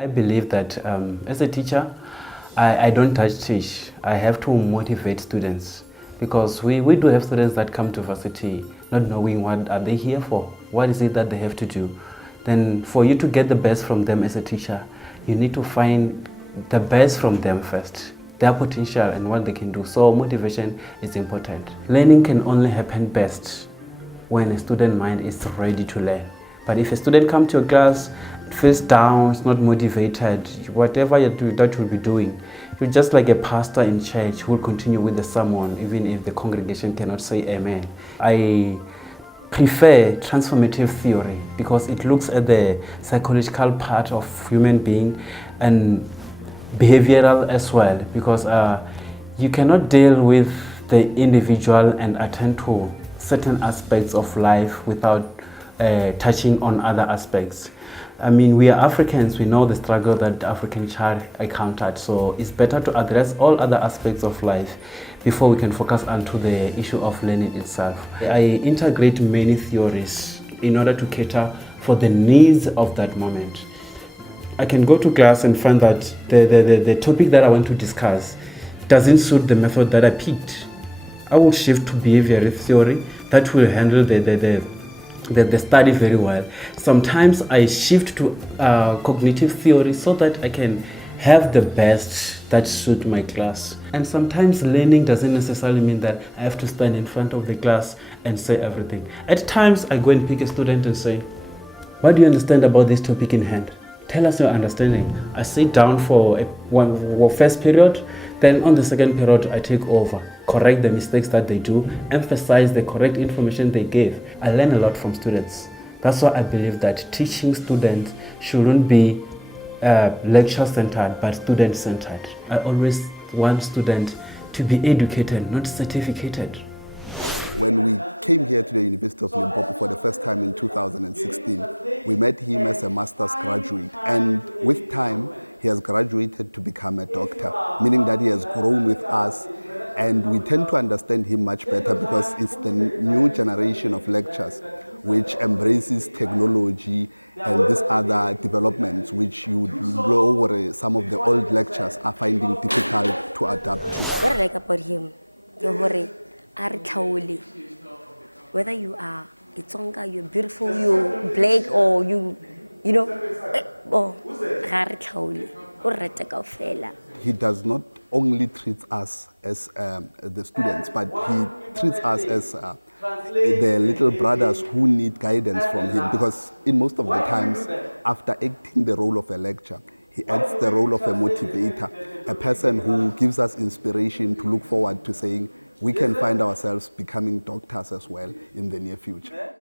I believe that as a teacher, I don't teach. I have to motivate students because we do have students that come to varsity not knowing what are they here for, what is it that they have to do. Then for you to get the best from them as a teacher, you need to find the best from them first, their potential and what they can do. So motivation is important. Learning can only happen best when a student mind is ready to learn. But if a student comes to your class, feels down, is not motivated, whatever you do, that you'll be doing, you're just like a pastor in church who will continue with the sermon even if the congregation cannot say amen. I prefer transformative theory because it looks at the psychological part of human being and behavioral as well, because you cannot deal with the individual and attend to certain aspects of life without touching on other aspects. I mean, we are Africans, we know the struggle that the African child encountered, so it's better to address all other aspects of life before we can focus onto the issue of learning itself. I integrate many theories in order to cater for the needs of that moment. I can go to class and find that the topic that I want to discuss doesn't suit the method that I picked. I will shift to behavioral theory that will handle the study very well. Sometimes I shift to cognitive theory so that I can have the best that suit my class. And sometimes learning doesn't necessarily mean that I have to stand in front of the class and say everything. At times I go and pick a student and say, what do you understand about this topic in hand? Tell us your understanding. I sit down for first period, then on the second period I take over, correct the mistakes that they do, emphasize the correct information they gave. I learn a lot from students. That's why I believe that teaching students shouldn't be lecture-centered, but student-centered. I always want students to be educated, not certificated. When we came here to the University of Limpopo for the first time in 2016, we met him as a master's graduate, and with time he has graduated to become a doctor, meaning that he has grown with us, and we tend to understand him much better because it's the new generation of lectures which embraces technology and these other developments which you know some of the old lectures are finding difficult to adapt to. What I like about him, whether you are a Tsonga, you're beautiful, you're black, or you know, he does not only treat us as the students, but he treats us as the little brothers who need guidance from him, because in most of the times, after acting the role of a lecturer, he acts the role of a motivator, a person who gives us inspiration to look forward to saying we can find ourselves becoming doctors as well in the near future.